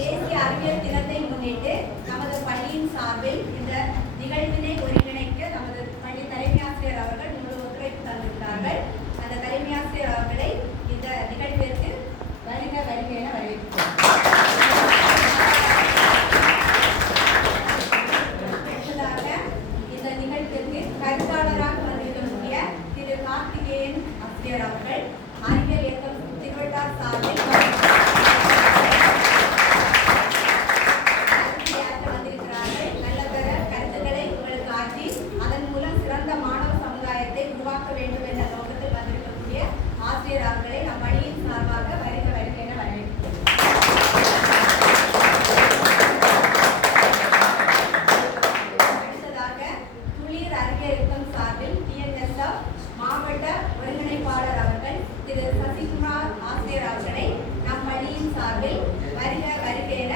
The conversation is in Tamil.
தேசிய அறிவியல் தினத்தை முன்னிட்டு நமது பள்ளியின் சார்பில் இந்த நிகழ்வினை ஒருங்கிணைக்க நமது பள்ளி தலைமை ஆசிரியர் அவர்கள் முழு ஒத்துழைப்பு தந்திருக்கிறார்கள். அந்த தலைமை ஆசிரியர் அவர்களை இந்த நிகழ்விற்கு வருக வருக என வரவேற்கிறோம். அடுத்ததாக இந்த நிகழ்விற்கு கருத்தாளராக வந்திருக்கக்கூடிய திரு கார்த்திகேயன் ஆசிரியர் அவர்கள் அறிவியல் இயக்கம் திருவட்டார் சார்பில் வந்திருக்கிறார்கள். நல்லதர கருத்துக்களை உங்களுக்கு ஆற்றி அதன் மூலம் சிறந்த மாணவ சமுதாயத்தை உருவாக்க வேண்டும் என்ற நோக்கத்தில் வந்திருக்கக்கூடிய ஆசிரியர் அவர்களை நம் பள்ளியின் சார்பாக வருக வருக என வரவேற்கிறோம். அடுத்ததாக துளிர் அறிவியல் இயக்கம் சார்பில் TNSF மாவட்ட ஒருங்கிணைப்பாளர் அவர்கள் திரு சசிகுமார் ஆசிரியர் அவர்களை நம் பள்ளியின் சார்பில் வருக வருக என